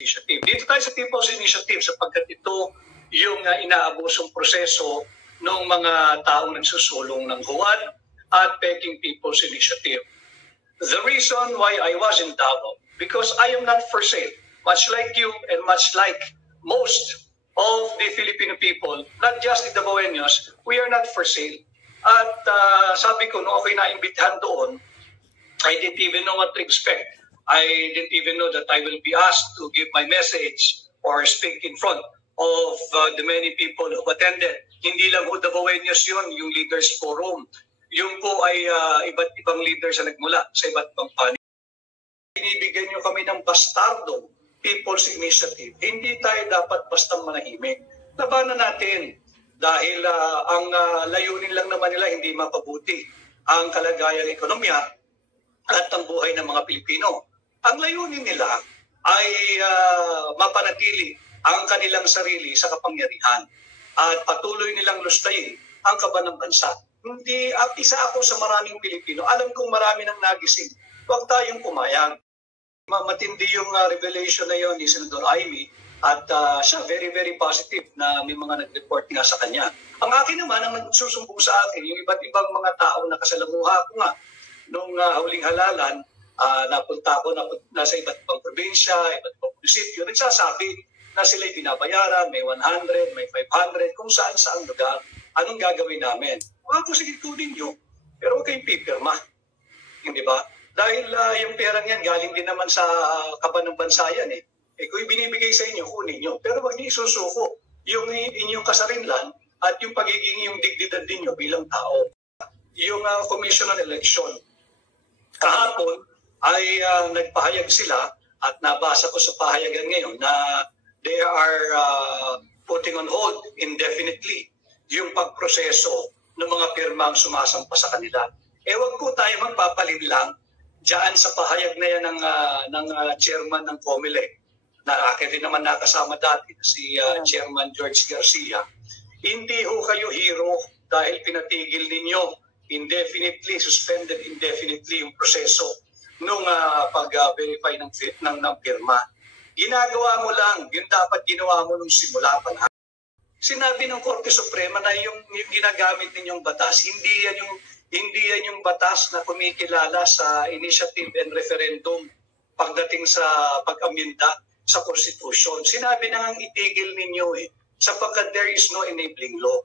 Initiative. Dito tayo sa People's Initiative sapagkat ito yung inaabusong proseso ng mga taong nagsusulong ng huwad at Peking People's Initiative. The reason why I was in Davao, because I am not for sale. Much like you and much like most of the Filipino people, not just the Davaoenos, we are not for sale. At sabi ko, nung ako'y naimbitahan doon, I didn't even know what to expect. I didn't even know that I will be asked to give my message or speak in front of the many people who attended. Hindi lang ho Davaoenos yun, yung Leaders Forum. Yung po ay iba't ibang leaders na nagmula sa iba't ibang panig. Binibigyan nyo kami ng bastardo, People's Initiative. Hindi tayo dapat basta manahimik. Labanan natin dahil ang layunin lang naman nila hindi mapabuti ang kalagayang ekonomiya at ang buhay ng mga Pilipino. Ang layunin nila ay mapanatili ang kanilang sarili sa kapangyarihan at patuloy nilang lustayin ang kaban ng bansa. Hindi, isa ako sa maraming Pilipino. Alam kong marami nang nagising. Huwag tayong pumayag. Matindi yung revelation na yon ni Senador Amy at siya very, very positive na may mga nag-report nga sa kanya. Ang akin naman, ang nagsusumbong sa akin, yung iba't ibang mga tao na kasalamuha ko nga nung huling halalan, napunta ako nasa iba't ibang probinsya, iba't ibang munisipyo, nagsasabi na sila'y binabayaran, may 100, may 500, kung saan-saan lugar. Anong gagawin namin? Ako, sige, kunin nyo. Pero huwag kayong pipirma. Hindi ba? Dahil yung perang yan, galing din naman sa kaban ng bansa yan eh. Kung binibigay sa inyo, kunin nyo. Pero wag niyo isusuko yung inyong kasarinlan at yung pagiging yung dignidad ninyo bilang tao. Yung Commission on Election, kahapon ay nagpahayag sila at nabasa ko sa pahayagan ngayon na they are putting on hold indefinitely yung pagproseso ng mga pirmang sumasampa sa kanila. Wag po tayo magpapalin lang dyan sa pahayag na yan ng chairman ng COMELEC, na akin din naman nakasama dati si Chairman George Garcia. Hindi ho kayo hero dahil pinatigil ninyo indefinitely, suspended indefinitely yung proseso nung pag-verify ng pirma. Ginagawa mo lang, yung dapat ginawa mo nung simula pa na. Sinabi ng Korte Suprema na yung ginagamit ninyong batas, hindi yan yung batas na kumikilala sa initiative and referendum pagdating sa pag-amyenda sa Constitution. Sinabi na ngang itigil ninyo sapagkat there is no enabling law.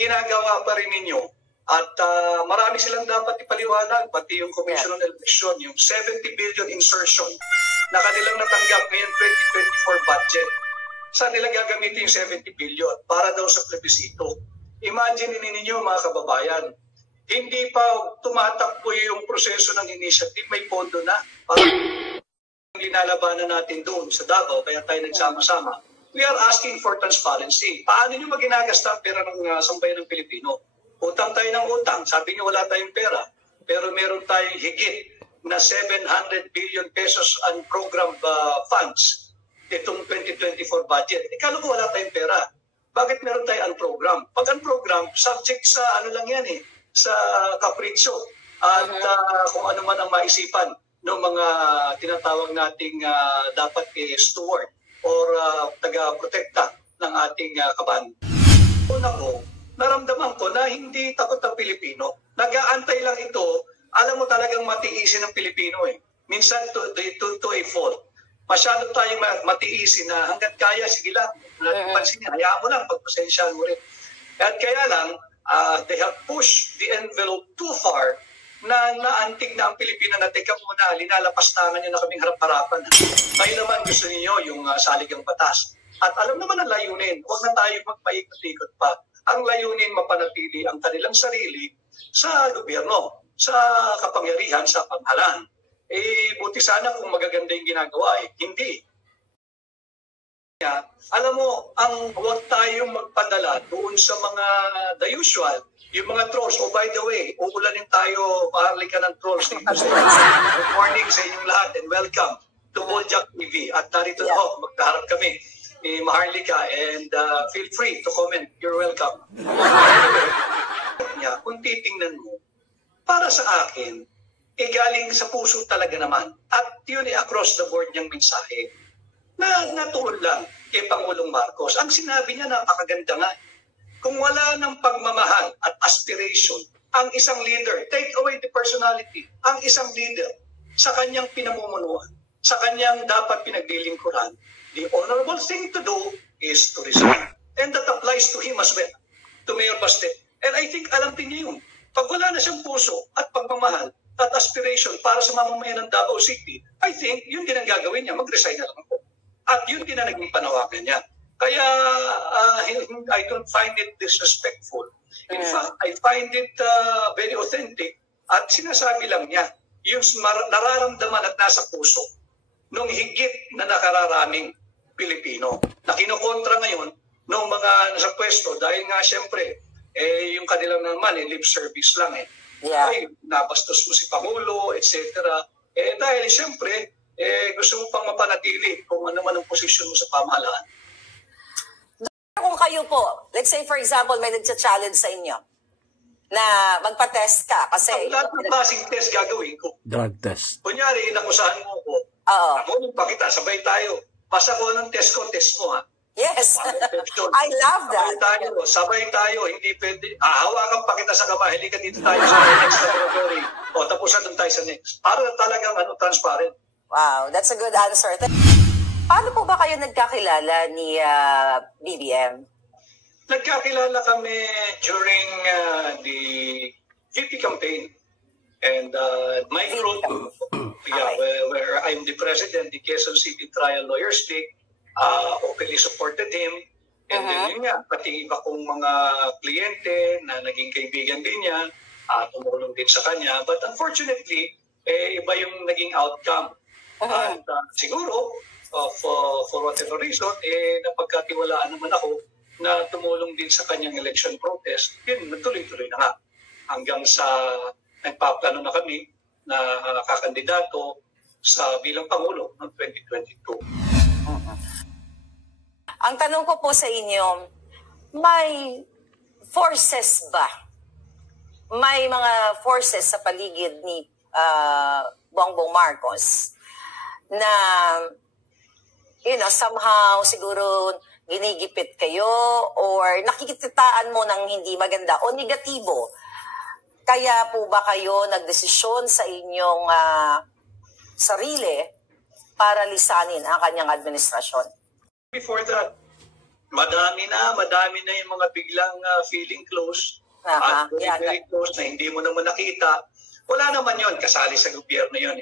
Ginagawa pa rin ninyo. At marami silang dapat ipaliwanag, pati yung Commission on Election, yung 70 billion insertion na kanilang natanggap ngayon 2024 budget. Saan nila gagamitin yung 70 billion? Para daw sa plebisito. Imagine ninyo mga kababayan, hindi pa tumatakbo yung proseso ng initiative, may pondo na. Para linalabanan natin doon sa Davao, kaya tayo nagsama-sama. We are asking for transparency. Paano nyo maginagasta ang pera ng sambayan ng Pilipino? Utang tayo ng utang. Sabi nyo wala tayong pera. Pero meron tayong higit na 700 billion pesos on program funds itong 2024 budget. Ikala ko wala tayong pera. Bakit meron tayong unprogram? Pag unprogram, subject sa ano lang yan sa kapritsyo at kung ano man ang maisipan ng mga tinatawag nating dapat steward or taga-protekta ng ating kaban. Una ko, naramdaman ko na hindi takot ang Pilipino. Nag-aantay lang ito, alam mo talagang matiisin ng Pilipino Minsan to a fault. Masyado tayong matiisin na hanggat kaya, sige lang. Pansinin, hayaan mo lang, pagpasensyahan mo rin. At kaya lang, they have pushed the envelope too far na naantig na ang Pilipino na teka muna, linalapastangan nyo na kaming harap-harapan. Kayo naman gusto niyo yung saligang batas. At alam naman ang layunin, huwag na tayo magpaikot-ikot pa. Ang layunin, mapanatili ang kanilang sarili sa gobyerno, sa kapangyarihan, sa panghalan. Buti sana kung magaganda yung ginagawa hindi. Alam mo, huwag tayong magpadala doon sa mga the usual, yung mga trolls. Oh, by the way, uulanin tayo, maharlika ng trolls. Good morning sa inyong lahat and welcome to Boljak TV. At narito magkaharap kami ni Maharlika and feel free to comment. You're welcome. Kung titingnan mo, para sa akin, galing sa puso talaga naman. At yun across the board niyang mensahe. na natuon lang kay Pangulong Marcos. Ang sinabi niya napakaganda nga. Kung wala ng pagmamahal at aspiration, ang isang leader, take away the personality, ang isang leader sa kanyang pinamumunuan, sa kanyang dapat pinaglilingkuran, the honorable thing to do is to resign. And that applies to him as well, to Mayor Baste. And I think alam din niya yun. Pag wala na siyang puso at pagmamahal at aspiration para sa mamamayan ng Davao City, I think yun din ang gagawin niya, mag-resign na lang ako. At yun din ang naging panawagan niya. Kaya I don't find it disrespectful. In fact, I find it very authentic at sinasabi lang niya yung nararamdaman at nasa puso nung higit na nakararaming Pilipino na kinukontra ngayon ng mga nasa pwesto dahil nga siyempre yung kanilang naman lip service lang ay nabastos mo si Pangulo, etc. Dahil siyempre gusto mo pang mapanatili kung ano man ang posisyon mo sa pamahalaan. Kung kayo po, let's say for example, may nagcha-challenge sa inyo na magpa-test ka kasi... Ang lahat ng klaseng test gagawin ko. Drug test. Kunyari, inakusahan mo ko. Ako pa kita, sabay tayo. Pasa ko ng test ko, test mo ha. Yes. I love that. Sabay tayo, hindi pwede. Hahawakan pa kita sa kamay, hindi ka dito tayo sa next laboratory. O, tapos na doon tayo sa next. Para talagang transparent. Wow, that's a good answer. Paano po ba kayo nagkakilala ni BBM? Nagkakilala kami during the VP campaign. And my group, where I'm the president, the Quezon City Trial Lawyers League, openly supported him. And then yun nga, pati iba kong mga kliyente na naging kaibigan din niya, tumulong din sa kanya. But unfortunately, iba yung naging outcome. And siguro, for whatever reason, napagkatiwalaan naman ako na tumulong din sa kanyang election protest. Yun, nagtuloy-tuloy na nga. Hanggang sa nagpaplano na kami na kakandidato sa bilang Pangulo ng 2022. Ang tanong ko po sa inyo, may forces ba? May mga forces sa paligid ni Bongbong Marcos na somehow siguro ginigipit kayo or nakikitaan mo ng hindi maganda o negatibo. Kaya po ba kayo nagdesisyon sa inyong sarili para lisanin ang kanyang administrasyon? Before that, madami na yung mga biglang feeling close at very close na hindi mo naman nakita. Wala naman yun, kasali sa gobyerno yun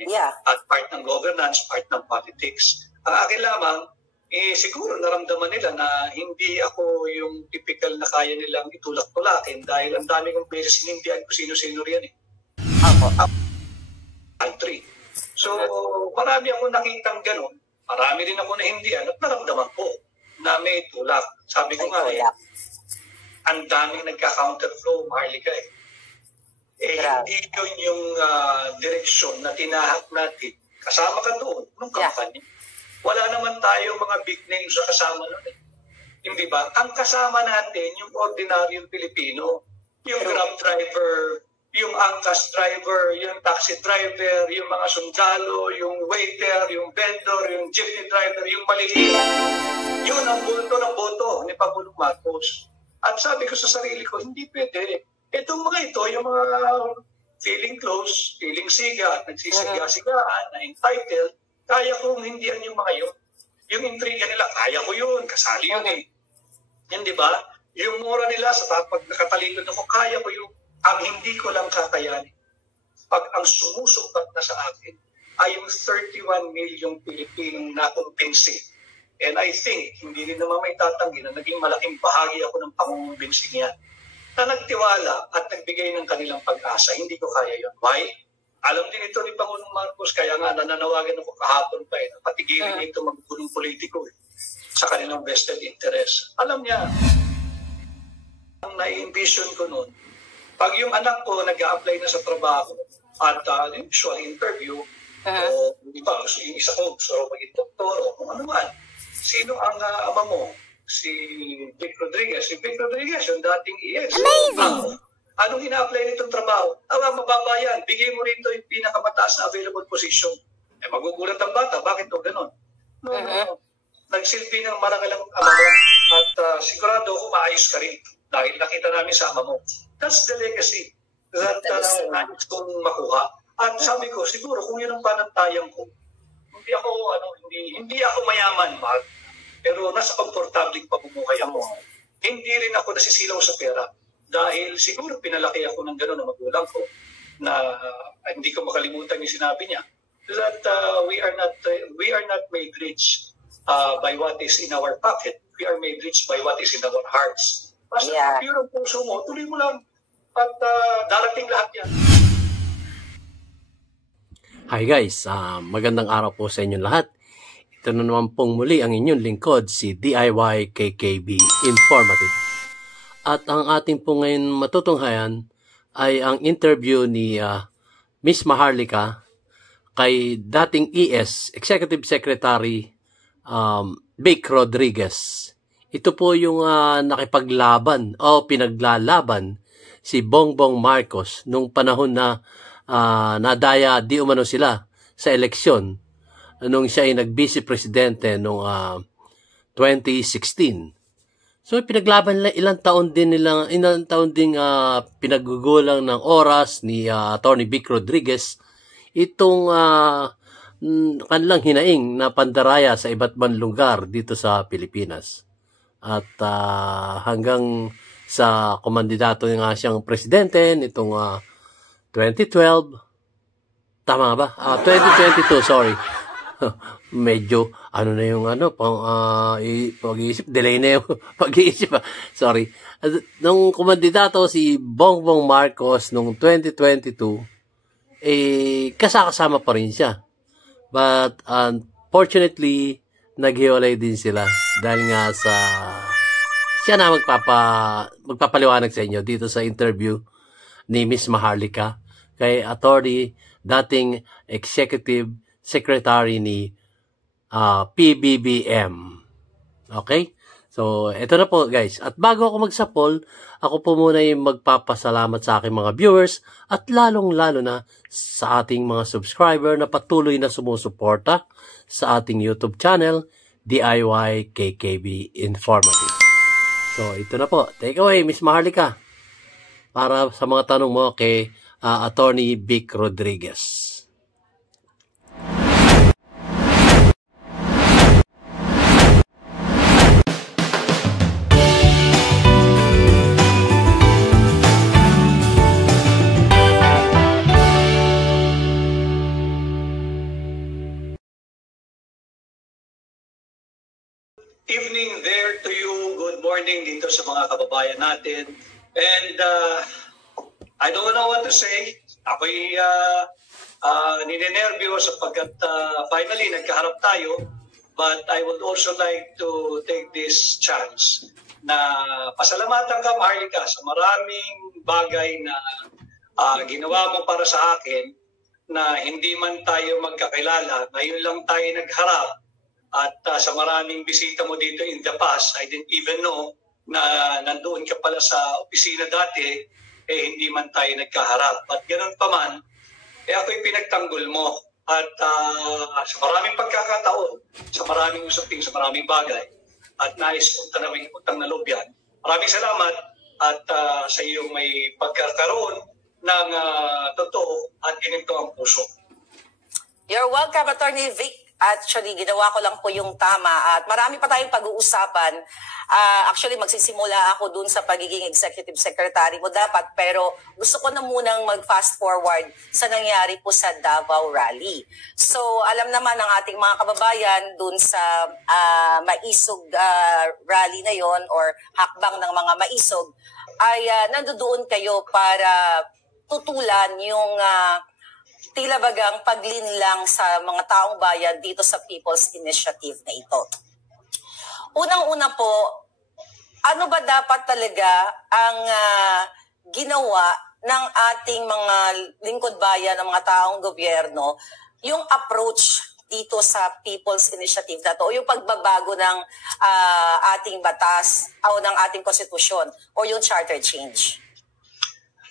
at part ng governance, part ng politics. Ang akin lamang, siguro naramdaman nila na hindi ako yung typical na kaya nilang itulak-tulakin dahil ang dami kong beses hinindihan ko sino-sino riyan country. So, marami ako nakitang ganun. Marami rin ako nahindihan at naramdaman ko na may tulak. Sabi ko nga ang daming nagka-counterflow, Marlica hindi yun yung direksyon na tinahak natin. Kasama ka doon nung kampanya. Wala naman tayo mga big names sa kasama nun. Hindi ba? Ang kasama natin, yung ordinaryong Pilipino, yung Grab driver, yung angkas driver, yung taxi driver, yung mga sundalo, yung waiter, yung vendor, yung jeepney driver, yung maliliit. Yun ang bulto ng boto ni Pangulong Marcos. At sabi ko sa sarili ko, hindi pwede. Itong mga ito, yung mga feeling close, feeling siga, nagsisiga-sigaan, na entitled, kaya kong hindihan yung mga yun. Yung intriga nila, kaya ko yun, kasali yun Yan, di ba? Yung mura nila, pag nakatalikod ako, kaya ko yun. Ang hindi ko lang kakayanin, pag ang sumusukpat na sa akin, ay yung 31 milyong Pilipinong nakumbinsi. And I think, hindi rin naman may tatanggi na naging malaking bahagi ako ng pangungumbinsi niya na nagtiwala at nagbigay ng kanilang pag-asa. Hindi ko kaya yun. Why? Alam din ito ni Pangulong Marcos, kaya nga nananawagan ako kahapon pa patigilin ito magpunong politiko sa kanilang vested interest. Alam niya, ang nai-envision ko noon, pag yung anak ko nag-a-apply na sa trabaho at usual interview, o di ba, yung isa ko gusto maging doktor o kung ano man, sino ang ama mo? Si Vic Rodriguez. Si Vic Rodriguez, yung dating ES. Amazing! Anong ina-apply nitong trabaho? Mababa yan. Bigay mo rito yung pinakamataas na available position. Magugulat ang bata. Bakit o ganon? No. nagsilbi ng marangalang ama mo at sigurado ako maayos ka rin dahil nakita namin sa ama mo. That's the legacy that nais kong makuha. At sabi ko, siguro kung yun ang panantayan ko, hindi ako mayaman, mahal, pero nasa komportabling pamumuhay ako. Hindi rin ako nasisilaw sa pera dahil siguro pinalaki ako ng gano'n ng magulang ko na hindi ko makalimutan yung sinabi niya that we are not made rich by what is in our pocket. We are made rich by what is in our hearts. Basta pure ang puso mo, tuloy mo lang at darating lahat yan. Hi guys, magandang araw po sa inyong lahat. Ito na naman pong muli ang inyong lingkod, si DIY KKB Informative. At ang ating po ngayon matutunghayan ay ang interview ni Miss Maharlika kay dating ES, Executive Secretary Vic Rodriguez. Ito po yung nakipaglaban o pinaglalaban si Bongbong Marcos nung panahon na nadaya di umano sila sa eleksyon nung siya ay nag-vice presidente noong 2016. So pinaglaban nila ilang taon din pinagugulang ng oras ni Attorney Vic Rodriguez itong kanilang hinaing na pandaraya sa iba't ibang lugar dito sa Pilipinas. At hanggang sa kumandidato nga siyang presidente nitong 2012, tama ba? 2022, sorry. Medyo, na yung pag-iisip, delay na yung pag-iisip. Sorry. Nung kumandidato si Bongbong Marcos nung 2022, kasama pa rin siya. But, unfortunately, naghiwalay din sila dahil nga sa siya na magpapaliwanag sa inyo dito sa interview ni Miss Maharlika kay Attorney, dating Executive Secretary ni PBBM. Okay? So, ito na po guys. At bago ako magsapol, ako po muna yung magpapasalamat sa aking mga viewers at lalong-lalo na sa ating mga subscriber na patuloy na sumusuporta sa ating YouTube channel, DIY KKB Informative. So, ito na po. Take away, Miss Maharlika, para sa mga tanong mo kay Attorney Vic Rodriguez. Evening there to you. Good morning dito sa mga kababayan natin. And I don't know what to say. Ako'y ninenervyo sapagkat finally nagkaharap tayo. But I would also like to take this chance na pasalamatan ka, Maharlika, sa maraming bagay na ginawa mo para sa akin na hindi man tayo magkakilala. Ngayon lang tayo nagharap. At sa maraming bisita mo dito in the past, I didn't even know na nandoon ka pala sa opisina dati, hindi man tayo nagkaharap. At ganun pa man, ako'y pinagtanggol mo. At sa maraming pagkakataon, sa maraming usapin, sa maraming bagay, at nais kong tanawin utang na loob yan. Maraming salamat at sa iyong may pagkakaroon ng totoo at ginito ang puso. You're welcome, Attorney Vic. Actually, ginawa ko lang po yung tama at marami pa tayong pag-uusapan. Actually, magsisimula ako dun sa pagiging executive secretary mo dapat, pero gusto ko na munang mag-fast forward sa nangyari po sa Davao Rally. So, alam naman ng ating mga kababayan dun sa maisog rally na yon or hakbang ng mga maisog, ay nandoon kayo para tutulan yung tila bagang paglinlang sa mga taong bayan dito sa People's Initiative na ito. Unang-una po, ano ba dapat talaga ang ginawa ng ating mga lingkod bayan, ng mga taong gobyerno, yung approach dito sa People's Initiative na to, o yung pagbabago ng ating batas o ng ating konstitusyon o yung charter change?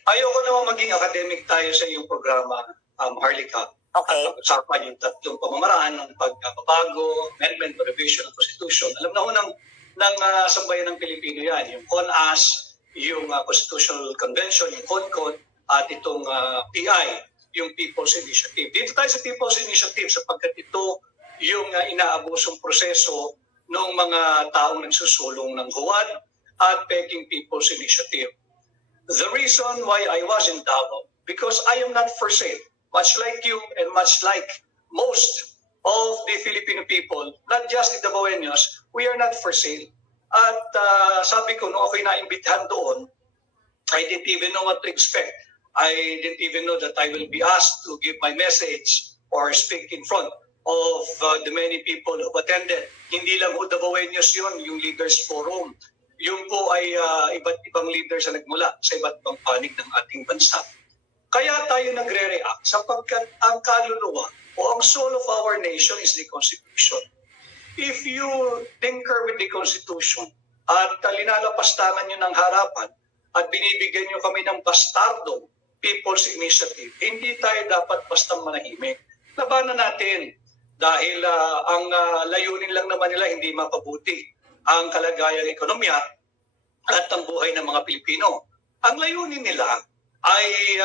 Ayoko naman maging academic tayo sa iyong programa, Maharlika. Okay. At pag-usapan yung tatlong pamamaraan ng pagbabago, amendment, o revision ng Constitution. Alam na ho ng sambayan ng Pilipino yan, yung CONAS, yung Constitutional Convention, yung CONCON, at itong PI, yung People's Initiative. Dito tayo sa People's Initiative sapagkat ito yung inaabusong proseso ng mga taong nagsusulong ng huwad at Peking People's Initiative. The reason why I was in Davao, because I am not for sale. Much like you and much like most of the Filipino people, not just the Davaoenos, we are not for sale. At sabi ko, nung ako'y naimbitahan doon, I didn't even know what to expect. I didn't even know that I will be asked to give my message or speak in front of the many people who attended. Hindi lang ho Davaoenos yun, yung Leaders Forum. Yung po ay iba't ibang leaders na nagmula sa iba't ibang panig ng ating bansa. Kaya tayo nagre-react sapagkat ang kaluluwa o ang soul of our nation is the Constitution. If you tinker with the Constitution at linalapastangan nyo ng harapan at binibigyan nyo kami ng bastardo People's Initiative, hindi tayo dapat basta manahimik. Labanan natin dahil ang layunin lang naman nila hindi mapabuti ang kalagayang ekonomiya at ang buhay ng mga Pilipino. Ang layunin nila ay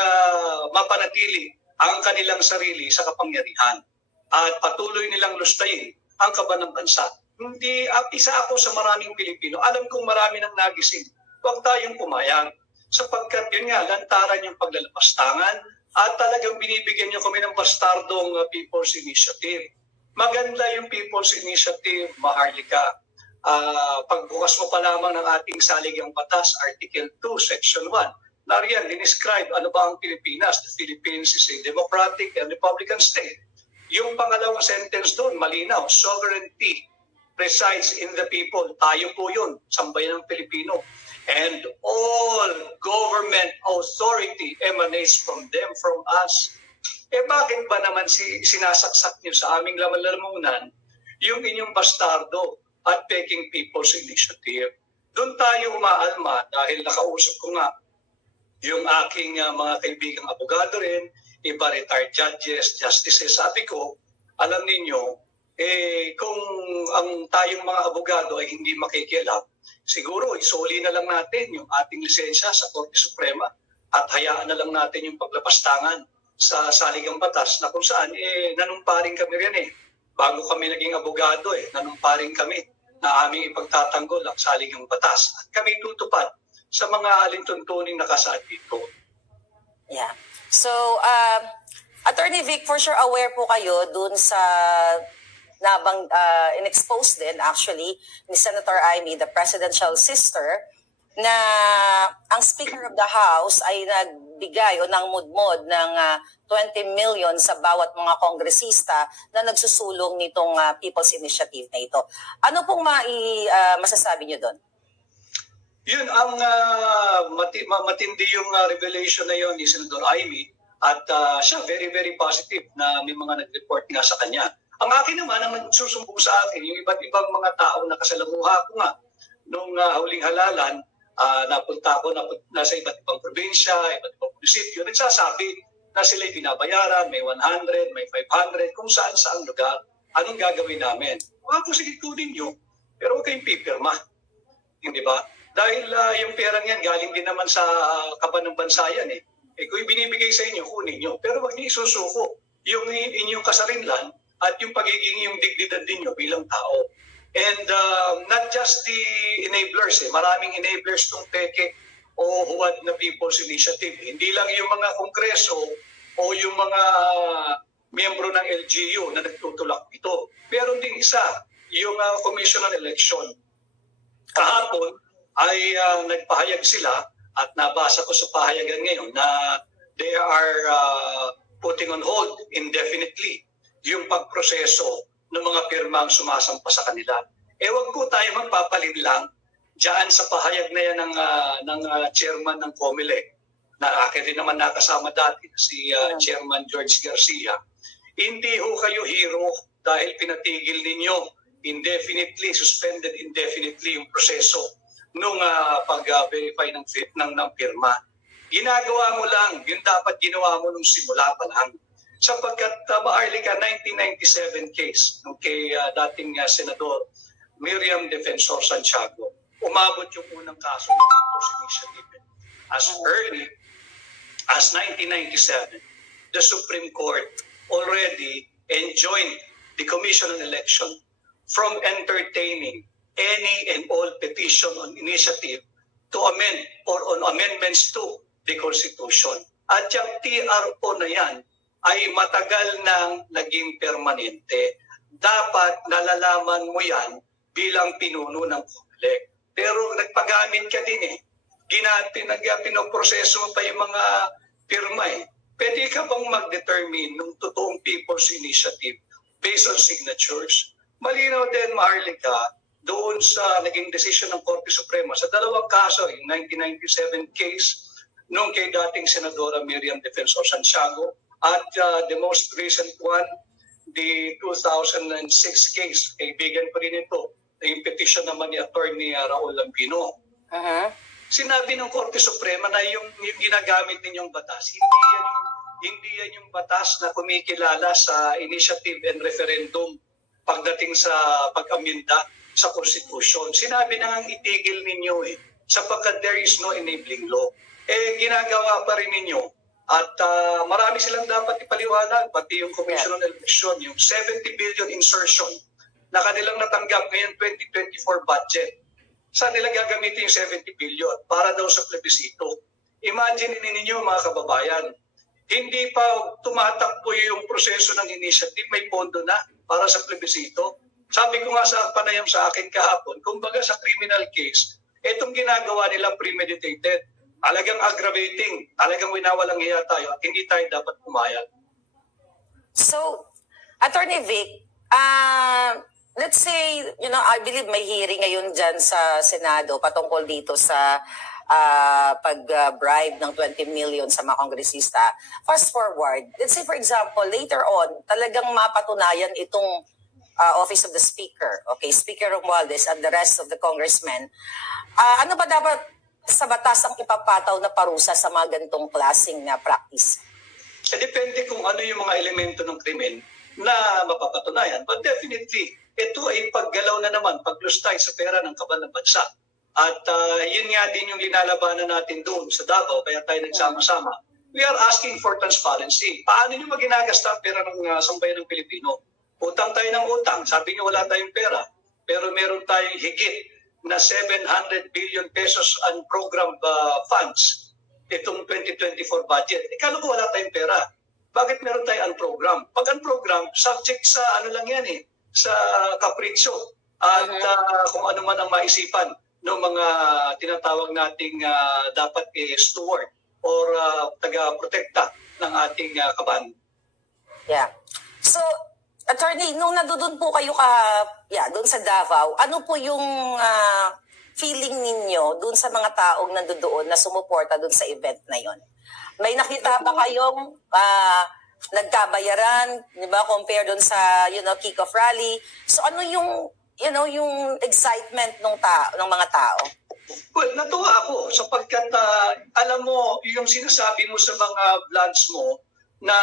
mapanatili ang kanilang sarili sa kapangyarihan at patuloy nilang lustayin ang kaban ng bansa. Hindi, isa ako sa maraming Pilipino. Alam kong marami nang nagising. Huwag tayong pumayag sapagkat yun nga, lantaran yung paglalapastangan at talagang binibigyan nyo kami ng bastardong People's Initiative. Maganda yung People's Initiative, maharlika. Pagbukas mo pa lamang ng ating saligang batas, Article 2, Section 1, nariyan, dinescribe ano ba ang Pilipinas. The Philippines is a democratic and republican state. Yung pangalawang sentence doon, malinaw, sovereignty resides in the people. Tayo po yun, sambayan ng Pilipino. And all government authority emanates from them, from us. Bakit ba naman sinasaksak nyo sa aming lalamunan yung inyong bastardo at Peking People's Initiative? Doon tayo umaalma dahil nakausap ko nga yung aking mga kaibigang abogado rin, iba retired judges, justices. Sabi ko, alam ninyo, kung ang tayong mga abogado ay hindi makikialam, siguro isoli na lang natin yung ating lisensya sa Korte Suprema at hayaan na lang natin yung paglapastangan sa saligang batas na kung saan nanumparing kami rin Bago kami naging abogado nanumparing kami na aming ipagtatanggol ang saligang batas at kami tutupad sa mga alintuntuning nakasaad dito. Yeah. So, Attorney Vic, for sure aware po kayo dun sa in-expose din actually ni Senator Amy, the presidential sister, na ang Speaker of the House ay nagbigay o nangmudmod ng 20 million sa bawat mga kongresista na nagsusulong nitong People's Initiative na ito. Ano pong masasabi niyo doon? Yun, ang matindi yung revelation na yun ni Senator Amy at siya very, very positive na may mga nag-report nga sa kanya. Ang akin naman, ang nagsusumbong sa akin, yung iba't ibang mga tao na kasalamuha ko nga nung huling halalan, napunta ako nasa iba't ibang probinsya, iba't ibang munisipyo, nagsasabi na sila'y binabayaran, may 100, may 500, kung saan lugar, anong gagawin namin? Ako, sige, kunin nyo, pero huwag kayong pipirma. Hindi ba? Dahil yung perang yan, galing din naman sa kaban ng bansa yan kung binibigay sa inyo, kunin nyo. Pero wag niyo isusuko yung inyong kasarinlan at yung pagiging yung dignidad ninyo bilang tao. And not just the enablers, maraming enablers tong peke o huwad na People's Initiative. Hindi lang yung mga kongreso o yung mga miyembro ng LGU na nagtutulak ito. Meron din isa, yung Commission on Election. Kahapon ay nagpahayag sila at nabasa ko sa pahayagan ngayon na they are putting on hold indefinitely yung pagproseso ng mga pirmang sumasampa sa kanila. Wag po tayo magpapalit lang dyan sa pahayag na yan ng chairman ng COMELEC na akin rin naman nakasama dati si Chairman George Garcia. Hindi ho kayo hero dahil pinatigil ninyo indefinitely, suspended indefinitely yung proseso nung pag-verify ng pirma. Ginagawa mo lang, yun dapat ginawa mo nung simula pa lang. sapagkat Maharlika, 1997 case kay dating Senador Miriam Defensor Santiago. Umabot yung unang kaso ng People's Initiative. As early as 1997, the Supreme Court already enjoined the Commission on Election from entertaining any and all petition on initiative to amend or on amendments to the Constitution. At yung TRO na yan ay matagal nang naging permanente. Dapat nalalaman mo yan bilang pinuno ng COMELEC. Pero nagpagamit ka din eh. Pinoproseso pa yung mga pirma eh. Pwede ka bang mag-determine ng totoong People's Initiative based on signatures? Malinaw din, Maharlika, doon sa naging desisyon ng Korte Suprema sa dalawang kaso, yung 1997 case nung kay dating Senadora Miriam Defensor Santiago at the most recent one, the 2006 case, kaibigan ko rin ito, yung petition naman ni Attorney Raul Lambino. Sinabi ng Korte Suprema na yung ginagamit ninyong batas, hindi yan yung batas na kumikilala sa initiative and referendum pagdating sa pag-amenda sa Constitution. Sinabi na nga itigil ninyo sapagkat there is no enabling law. Ginagawa pa rin ninyo. At marami silang dapat ipaliwanag, pati yung Commission on Election, yung 70 billion insertion na kanilang natanggap ngayon 2024 budget. Saan nila gagamitin yung 70 billion? Para daw sa plebisito. Imagine ninyo mga kababayan, hindi pa tumatakbo yung proseso ng initiative, may pondo na para sa plebisito. Sabi ko nga sa panayam sa akin kahapon, kumbaga sa criminal case, itong ginagawa nila premeditated. Talagang aggravating, talagang winawalang hiya tayo at hindi tayo dapat pumayag. So, Attorney Vic, let's say, I believe may hearing ngayon dyan sa Senado patungkol dito sa pag-bribe ng 20 million sa mga kongresista. Fast forward, let's say for example, later on, talagang mapatunayan itong Office of the Speaker, Speaker Romualdez and the rest of the congressmen. Ano ba dapat sa batas ang ipapataw na parusa sa mga ganitong klaseng practice? Depende kung ano yung mga elemento ng krimen na mapapatunayan. But definitely, ito ay paggalaw na naman, paglustay sa pera ng kaban ng bansa. At yun nga din yung linalabanan natin doon sa Davao, kaya tayo nagsama-sama. We are asking for transparency. Paano nyo maginagasta ang pera ng sambayan ng Pilipino? Utang tayo ng utang. Sabi nyo wala tayong pera. Pero meron tayong higit na 700 billion pesos on program funds itong 2024 budget. Ikala ko wala tayong pera. Bakit meron tayong unprogram? Pag unprogram, subject sa lang yan sa kapritsyo at kung ano man ang maisipan ng mga tinatawag nating dapat steward or taga-protekta ng ating kaban. Yeah. So, Attorney, nung nandoon po kayo doon sa Davao, ano po yung feeling ninyo doon sa mga taong nandoon na sumuporta doon sa event na yon? May nakita ba kayong nagkabayaran, di ba, compare doon sa kick-off rally? So ano yung yung excitement ng mga tao? Well, natuwa ako sapagkat alam mo yung sinasabi mo sa mga vlogs mo na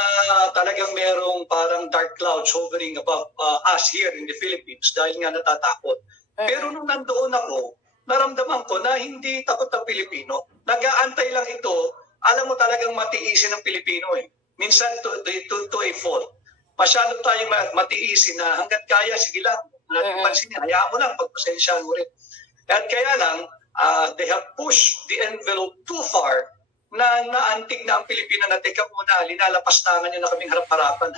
talagang merong parang dark clouds hovering above us here in the Philippines dahil nga natatakot. Pero nung nandoon ako, naramdaman ko na hindi takot ang Pilipino. Nag-aantay lang ito, alam mo talagang matiisin ng Pilipino Minsan to a fault. Masyado tayong matiisin na hanggat kaya, sige lang. Pansinin, hayaan mo lang, pagpasensyahan mo rin. At kaya lang, they have pushed the envelope too far na naantig na ang Pilipino na teka muna, linalapastangan nyo na kaming harap-harapan.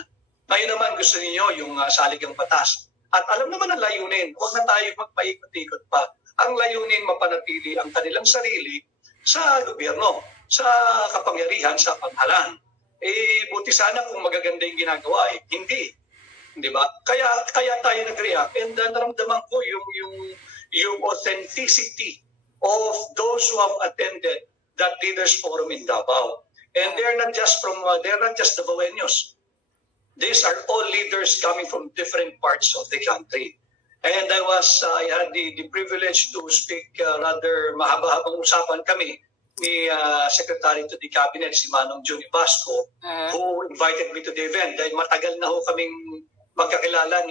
Ngayon naman gusto niyo yung saligang batas. At alam naman ang layunin, huwag na tayo magpaikot-ikot pa. Ang layunin, mapanatili ang kanilang sarili sa gobyerno, sa kapangyarihan, sa panghalan. Buti sana kung magaganda yung ginagawa, hindi. Di ba? Kaya tayo nag-react and naramdaman ko yung authenticity of those who have attended that leaders forum in Davao. And they're not just the Baweños. These are all leaders coming from different parts of the country. And I had the privilege to speak rather mahaba-habang usapan kami ni Secretary to the Cabinet, si Manong Johnny Basco, who invited me to the event. Dahil matagal na ho kaming magkakilala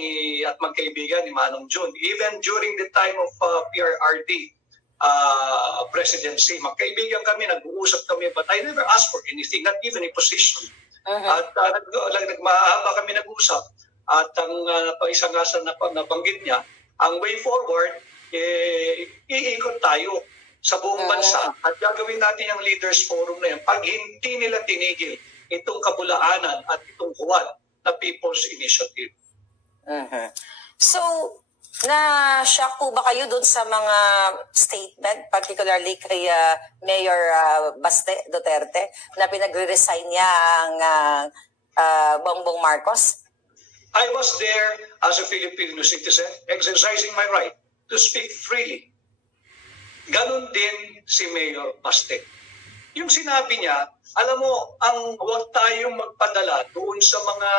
at magkaibigan ni Manong John. Even during the time of PRRD presidency, magkaibigan kami, nag-uusap kami, but I never asked for anything, not even a position. At nagmahaba kami nag-usap. At ang isa nga sa nabanggit niya, ang way forward, iikot tayo sa buong bansa at gagawin natin yung leaders forum na yan pag hindi nila tinigil itong kabulaanan at itong huwad na People's Initiative. So, na-shock po ba kayo doon sa mga statement, particularly kay Mayor Baste Duterte, na pinagre-resign niya ang Bongbong Marcos? I was there as a Filipino citizen, exercising my right to speak freely. Ganon din si Mayor Baste. Yung sinabi niya, alam mo, huwag tayong magpadala doon sa mga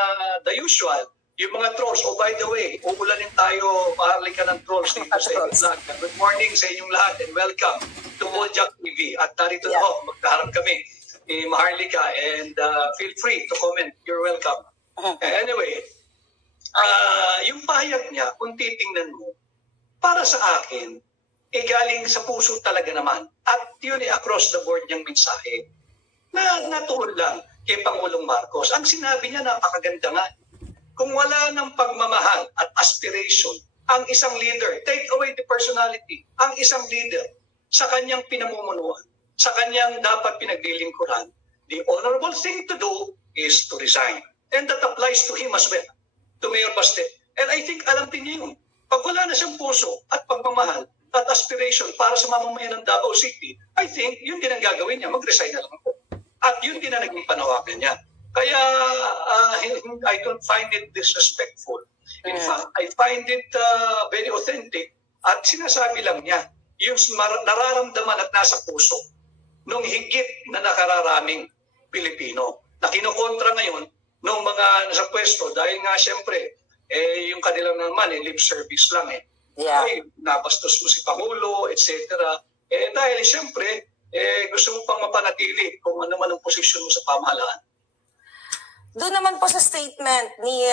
the usual, yung mga trolls. Oh, by the way, uulanin tayo, maharlika ng trolls dito sa inyong vlog. Good morning sa inyong lahat and welcome to Bojack TV. At narito na ho, magkaharap kami ni Maharlika and feel free to comment. You're welcome. Anyway, yung pahayag niya, kung titingnan mo, para sa akin, galing sa puso talaga naman. At yun across the board niyang mensahe na natuon lang kay Pangulong Marcos. Ang sinabi niya, napakaganda nga. Kung wala ng pagmamahal at aspiration, ang isang leader, take away the personality, ang isang leader sa kanyang pinamumunuan, sa kanyang dapat pinaglilingkuran, the honorable thing to do is to resign. And that applies to him as well, to Mayor Baste. And I think alam din niya yun. Pag wala na siyang puso at pagmamahal at aspiration para sa mamamayan ng Davao City, I think yun din ang gagawin niya, mag-resign na lang ako. At yun din ang naging panawagan niya. Kaya I don't find it disrespectful. In fact, I find it very authentic at sinasabi lang niya yung nararamdaman at nasa puso nung higit na nakararaming Pilipino na kinukontra ngayon nung mga nasa pwesto dahil nga siyempre yung kanilang naman lip service lang ay nabastos mo si Pangulo, etc. Dahil siyempre gusto mo pang mapanatili kung ano man ang posisyon mo sa pamahalaan. Doon naman po sa statement ni,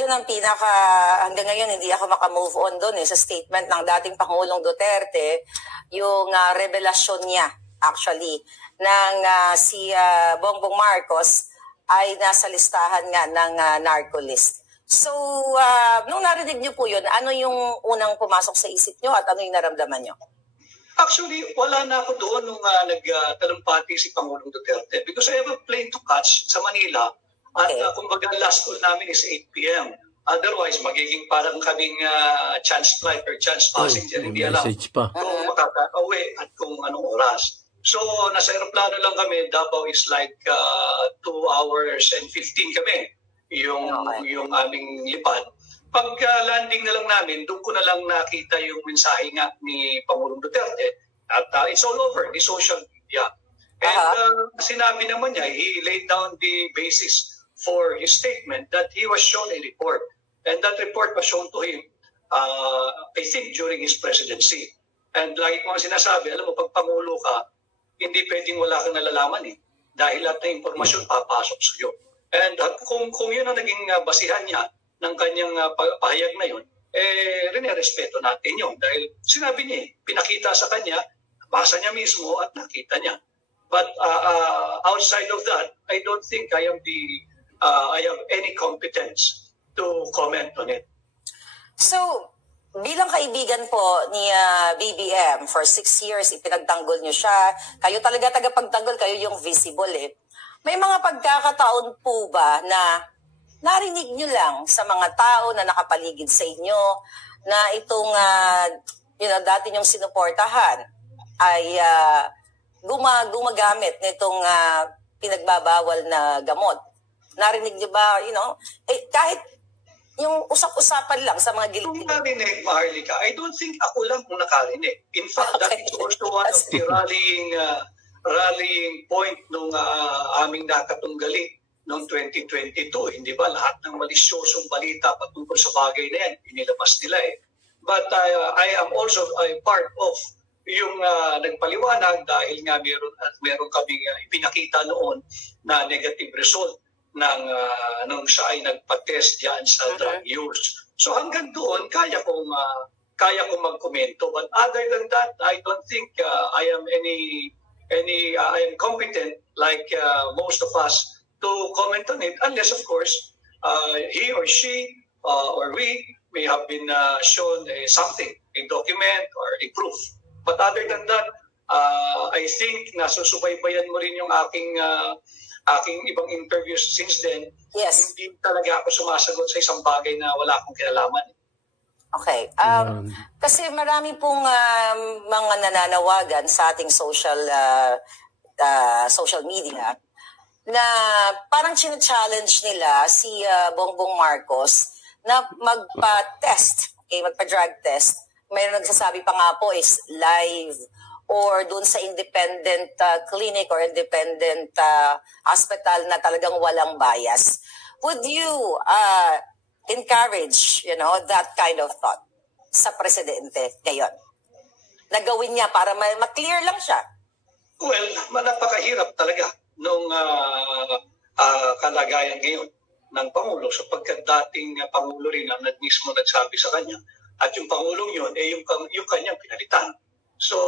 yun ang hanggang ngayon hindi ako makamove on doon sa statement ng dating Pangulong Duterte, yung revelasyon niya actually, ng si Bongbong Marcos ay nasa listahan nga ng narco list. So, nung narinig niyo po yun, ano yung unang pumasok sa isip niyo at ano yung naramdaman niyo? Actually, wala na ako doon nung nagtalumpati si Pangulong Duterte because I have a plane to catch sa Manila. At kumbaga last call namin is 8 p.m. Otherwise, magiging parang kaming chance flight or chance passenger. Hindi alam kung makaka-uwi at kung anong oras. So, nasa aeroplano lang kami. Davao is like 2 hours and 15 kami yung aming lipad. Pag-landing na lang namin, doon ko na lang nakita yung mensahe nga ni Pangulong Duterte. At it's all over the social media. And sinabi naman niya, he laid down the basis for his statement that he was shown a report. And that report was shown to him, I think, during his presidency. And lagi ko ang sinasabi, alam mo, pag Pangulo ka, hindi pwedeng wala kang nalalaman dahil lahat ng impormasyon papasok sa iyo. And kung yun ang naging basihan niya ng kanyang pahayag na yun, rinirespeto natin yun. Dahil sinabi niya, pinakita sa kanya, basa niya mismo at nakita niya. But outside of that, I don't think I have any competence to comment on it. So, bilang kaibigan po ni BBM, for 6 years, ipinagtanggol niyo siya. Kayo talaga tagapagtanggol, kayo yung visible May mga pagkakataon po ba na narinig niyo lang sa mga tao na nakapaligid sa inyo na itong dati niyong sinuportahan ay gumagamit nitong pinagbabawal na gamot? Narinig niyo ba, kahit yung usap-usapan lang sa mga gilid? Kung narinig, Maharlika, I don't think ako lang kung nakarinig. In fact, that is also one of the rallying point nung aming nakatunggali noong 2022. Hindi ba lahat ng malisyosong balita patungkol sa bagay na yan, inilabas nila But I am also a part of yung nagpaliwanag dahil nga meron kaming ipinakita noon na negative result nung siya ay nagpa-test diyan sa drug use. So hanggang doon kaya kong magkomento, but other than that I don't think I am I am competent like most of us to comment on it, unless of course he or she or we may have been shown something, a document or a proof. But other than that, I think nasusubaybayan mo rin yung aking ibang interviews since then. Yes. Hindi talaga ako sumasagot sa isang bagay na wala akong kinalaman. Okay. Kasi marami pong mga nananawagan sa ating social media na parang challenge nila si Bongbong Marcos na magpa-test, magpa-drug test. Mayroon nagsasabi pa nga po is live or doon sa independent clinic or independent hospital na talagang walang bias. Would you encourage, that kind of thought sa presidente ngayon? Nagawin niya para ma-clear lang siya. Well, napakahirap talaga nung kalagayan ngayon ng Pangulo sapagkat dating Pangulo rin ang mismo nagsabi sa kanya. At yung Pangulong yun, yung kanyang pinalitan. So,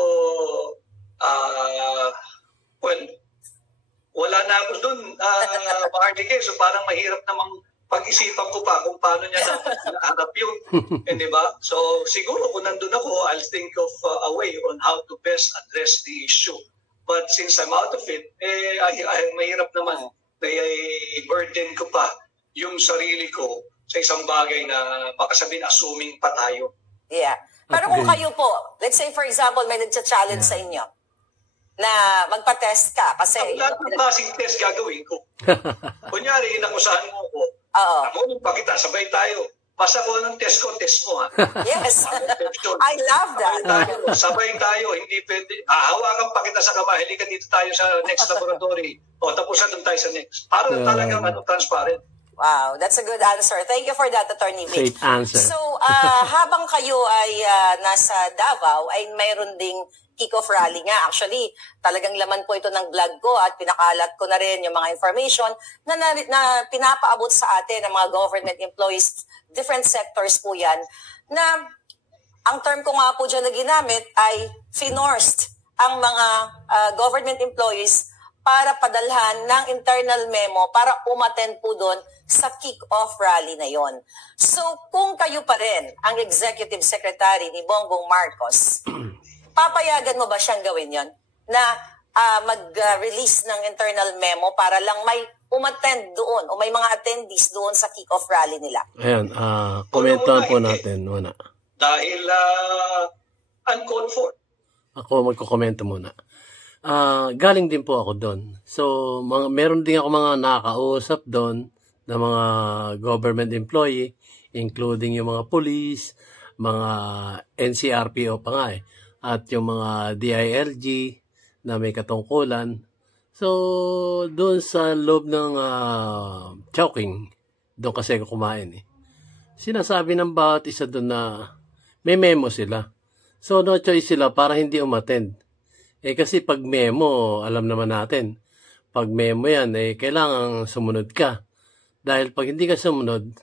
wala na ako dun, Maharlike. So parang mahirap namang pag-isipan ko pa kung paano niya naharap yun. Diba? So siguro kung nandun ako, I'll think of a way on how to best address the issue. But since I'm out of it, mahirap naman na i-burden ko pa yung sarili ko sa isang bagay na baka sabihin assuming pa tayo. Yeah. Pero kung kayo po, let's say for example, may nagcha-challenge sa inyo na magpa-test ka kasi... Lahat ng klaseng test gagawin ko. Kunyari, inakusahan mo ko. Ako, pakita, sabay tayo. Basta ko ng test ko, test mo ha. Yes. I love that. Sabay tayo, hindi pwede. Hawakan pa kita sa kamay, halika dito tayo sa next laboratory. Tapos doon tayo sa next. Para talagang transparent. Wow, that's a good answer. Thank you for that, Attorney Vic. Great answer. So, habang kayo ay nasa Davao, ay mayroon ding kick-off rally nga. Actually, talagang laman po ito ng vlog ko at pinakalat ko na rin yung mga information na pinapaabot sa atin ng mga government employees, different sectors po yan, na ang term ko nga po dyan na ginamit ay finorced ang mga government employees para padalhan ng internal memo para umattend po doon sa kick-off rally na yon. So, kung kayo pa rin ang executive secretary ni Bongbong Marcos, papayagan mo ba siyang gawin yon? Na mag-release ng internal memo para lang may umattend doon o may mga attendees doon sa kick-off rally nila? Ayan, komentuhan po natin muna. Dahil uncalled for. Ako magkukomento muna. Galing din po ako doon. So, meron din ako mga nakakausap doon na mga government employee, including yung mga police, mga NCRPO pa nga at yung mga DILG na may katungkulan. So, doon sa loob ng Chowking, doon kasi ako kumain Sinasabi ng bawat isa doon na may memo sila. So, no choice sila para hindi umattend. Kasi pag memo, alam naman natin, pag memo yan, kailangan sumunod ka. Dahil pag hindi ka sumunod,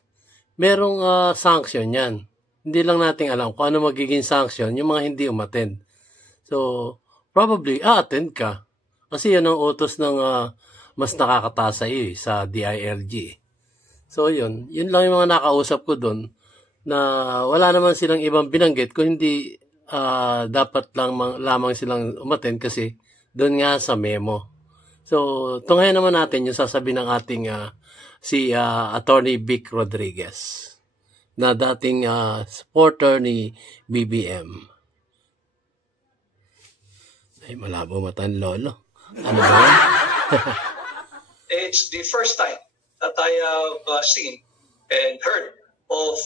merong sanction yan. Hindi lang natin alam kung ano magiging sanction yung mga hindi umattend. So, probably, attend ka. Kasi yan ang utos ng mas nakakataas sa iyo, sa DILG. So, yun lang yung mga nakausap ko doon na wala naman silang ibang binanggit kung hindi dapat lamang silang umattend kasi doon nga sa memo. So, tunghayan naman natin yung sasabihin ng ating si Attorney Vic Rodriguez na dating supporter ni BBM. Ay, malabo mata ang lolo. Ano ba yan? It's the first time that I have seen and heard of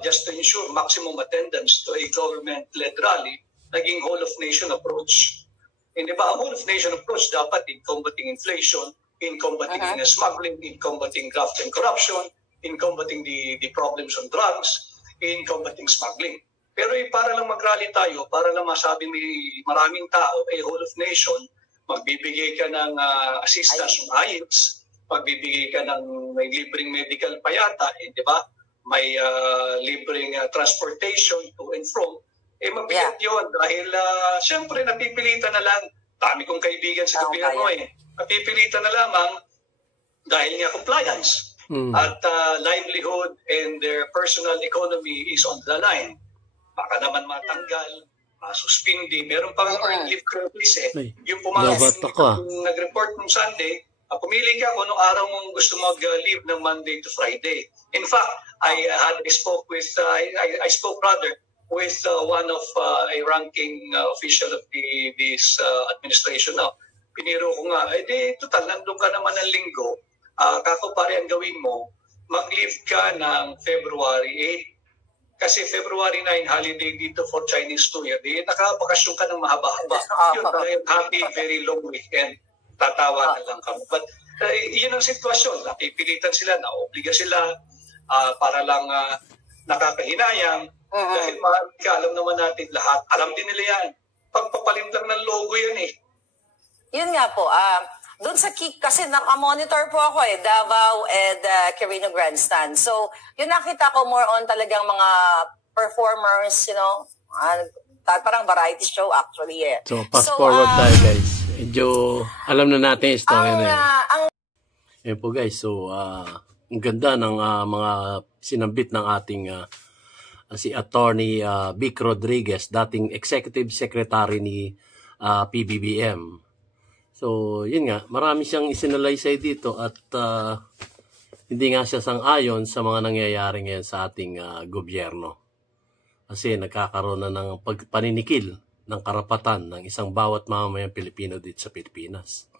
just to ensure maximum attendance to a government-led rally, naging whole-of-nation approach. Hindi ba, ang whole-of-nation approach dapat in combating inflation, in combating smuggling, in combating graft and corruption, in combating the problems on drugs, in combating smuggling. Pero para lang mag-rally tayo, para lang masabi may maraming tao, whole of nation, magbibigay ka ng assistance ng IELTS, magbibigay ka ng may libreng medical pa yata, di ba? May libreng transportation to and from. Mabigat yun dahil siyempre napipilitan na lang. Dami kong kaibigan sa gobyerno napipilitan na lamang dahil nga compliance at livelihood and their personal economy is on the line. Baka naman matanggal, suspindi. Meron pang earned leave credits Yung pumasok nag-report nung Sunday, pumili ka kung anong araw mong gusto mag-leave ng Monday to Friday. In fact, I spoke with one of a ranking official of this administration now. Piniro ko nga, total, nandun ka naman ng linggo. Kako pare ang gawin mo, mag-leave ka ng February 8. Kasi February 9, holiday dito for Chinese New Year. Nakabakasyon ka ng mahaba-haba. Yun, happy, very long weekend. Tatawa na lang kami. But yun ang sitwasyon. Napipilitan sila, naobliga sila para lang nakakahinayang. Dahil alam naman natin lahat. Alam din nila yan. Pagpapalit lang ng logo yan Yun nga po. Doon sa kick, kasi nakamonitor po ako Davao and Quirino Grandstand. So, yun nakita ko more on talagang mga performers, parang variety show actually So, fast forward tayo guys. Medyo alam na natin yung story na yun. Yan po guys, so ang ganda ng mga sinambit ng ating si Attorney Vic Rodriguez, dating Executive Secretary ni PBBM. So, yun nga, marami siyang isinalaysay dito at hindi nga siya sang-ayon sa mga nangyayari ngayon sa ating gobyerno. Kasi nagkakaroon na ng paninikil ng karapatan ng isang bawat mamamayang Pilipino dito sa Pilipinas.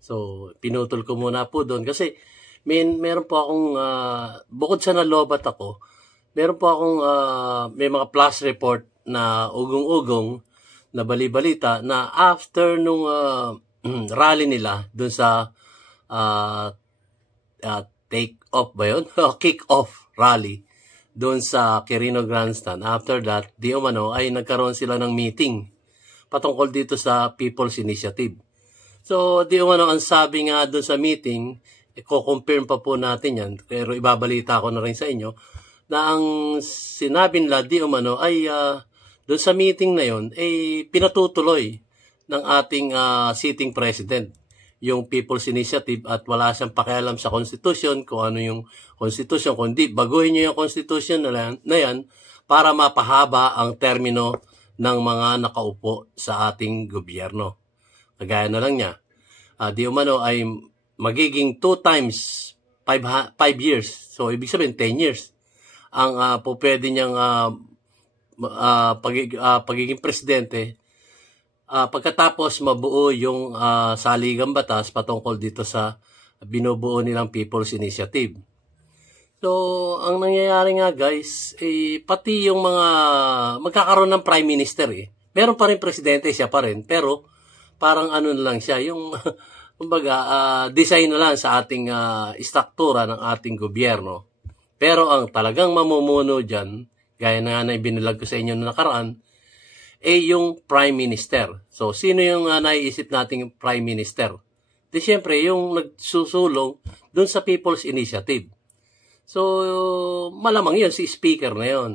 So, pinutol ko muna po doon kasi meron po akong, bukod sa nalobat ako, meron po akong, may mga plus report na ugong-ugong na bali-balita na after nung rally nila doon sa take-off ba yun? Kick-off rally doon sa Quirino Grandstand. After that, di umano ay nagkaroon sila ng meeting patungkol dito sa People's Initiative. So, di umano ang sabi nga doon sa meeting, i-confirm pa po natin yan, pero ibabalita ko na rin sa inyo, na ang sinabi nila di umano ay doon sa meeting na yon ay pinatutuloy ng ating sitting president yung People's Initiative at wala siyang pakialam sa Constitution kung ano yung Constitution, kundi baguhin niyo yung Constitution na yan para mapahaba ang termino ng mga nakaupo sa ating gobyerno. Kagaya na lang niya, di umano ay magiging 2 times 5 years. So, ibig sabihin 10 years. Ang po pwede niyang pagiging presidente pagkatapos mabuo yung saligang batas patungkol dito sa binubuo nilang People's Initiative. So, ang nangyayari nga guys, pati yung mga magkakaroon ng Prime Minister meron pa rin presidente, siya pa rin, pero parang ano na lang siya, yung kumbaga, design na lang sa ating struktura ng ating gobyerno. Pero ang talagang mamumuno dyan, gaya na nga na ibinilag ko sa inyo na nakaraan, yung Prime Minister. So, sino yung naiisip nating Prime Minister? Di syempre, yung nagsusulong dun sa People's Initiative. So, malamang yun, si Speaker na yun.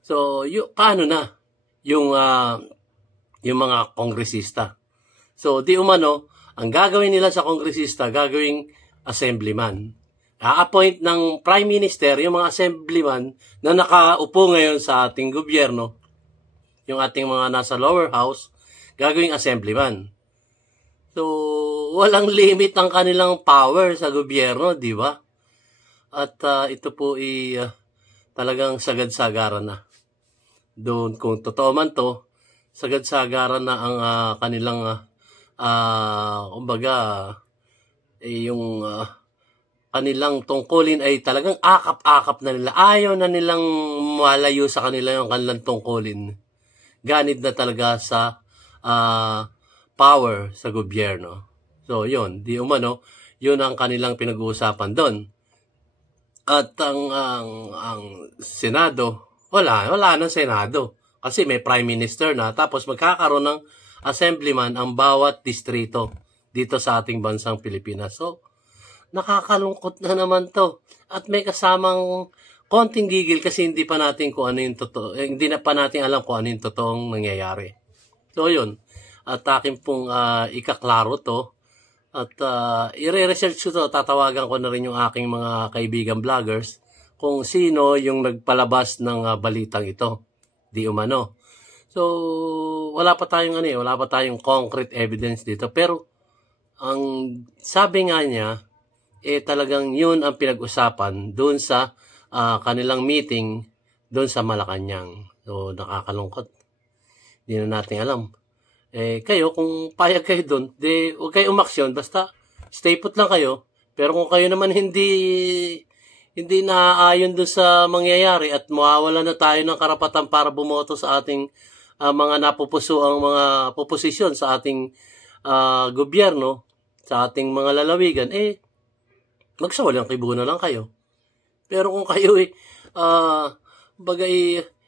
So, paano na yung mga kongresista? So, di umano, ang gagawin nila sa kongresista, gagawing assemblyman. A-appoint ng Prime Minister yung mga assemblyman na nakaupo ngayon sa ating gobyerno, yung ating mga nasa lower house, gagawing assemblyman. So, walang limit ang kanilang power sa gobyerno, di ba? At ito po talagang sagad-sagaran na. Doon, kung totoo man to, sagad-sagaran na ang kanilang, kumbaga, yung kanilang tungkulin ay talagang akap-akap na nila. Ayaw na nilang malayo sa kanila yung kanilang tungkulin. Ganit na talaga sa power sa gobyerno. So, yun. Di umano, yun ang kanilang pinag-uusapan doon. At ang Senado wala ng Senado. Kasi may Prime Minister na, tapos magkakaroon ng assemblyman ang bawat distrito dito sa ating bansang Pilipinas. So, nakakalungkot na naman to. At may kasamang konting gigil kasi hindi pa natin kung ano yung totoo, hindi na pa natin alam kung ano yung totoong nangyayari. So, yun. At akin pong ikaklaro to. At i-research ko to, tatawagan ko na rin yung aking mga kaibigan vloggers kung sino yung nagpalabas ng balitang ito. Di umano. So, wala pa tayong concrete evidence dito. Pero, ang sabi nga niya, talagang yun ang pinag-usapan doon sa kanilang meeting doon sa Malacanang. So, nakakalungkot. Hindi na natin alam. Kayo, kung payag kayo doon, huwag kayo umaksyon. Basta, stay put lang kayo. Pero kung kayo naman hindi naaayon doon sa mangyayari at mawawala na tayo ng karapatan para bumoto sa ating mga napupuso ang mga proposisyon sa ating gobyerno, sa ating mga lalawigan, magsawalang kibuno lang kayo. Pero kung kayo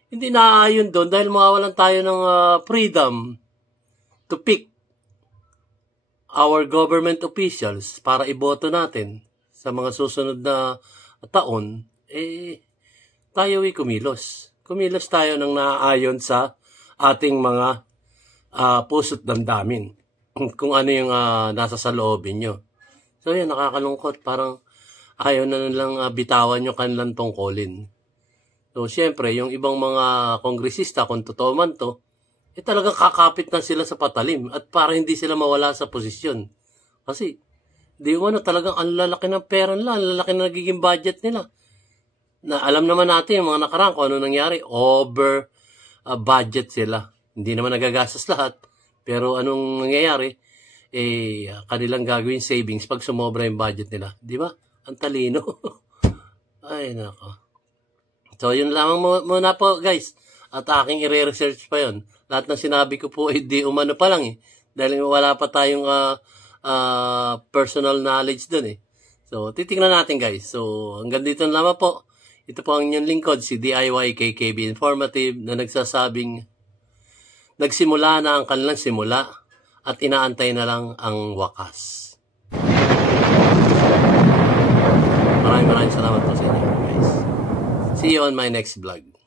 hindi naaayon doon dahil mawawalan tayo ng freedom to pick our government officials para iboto natin sa mga susunod na taon, tayo kumilos. Kumilos tayo ng naaayon sa ating mga puso't damdamin. Kung ano yung nasa saloobin nyo. So yan, nakakalungkot. Parang ayaw na nilang bitawan yung kanilang tungkulin. So syempre, yung ibang mga kongresista, kung totoo man to, talagang kakapit na sila sa patalim at para hindi sila mawala sa posisyon. Kasi, talagang ang lalaki ng pera nila, ang lalaki na nagiging budget nila. Na alam naman natin, yung mga nakaraan, kung ano nangyari, over budget sila. Hindi naman nagagastos lahat. Pero anong nangyayari? Kanilang gagawin savings pag sumobra yung budget nila. Di ba? Ang talino. Ay, nako. So, yun lamang muna po, guys. At aking i-research pa yun. Lahat ng sinabi ko po, di umano pa lang Dahil wala pa tayong personal knowledge dun So, titingnan natin, guys. So, hanggang dito na lamang po. Ito po ang inyong lingkod, si DIY KKB Informative na nagsasabing nagsimula na ang kanilang simula at inaantay na lang ang wakas. Maraming salamat po sa inyo, guys. See you on my next vlog.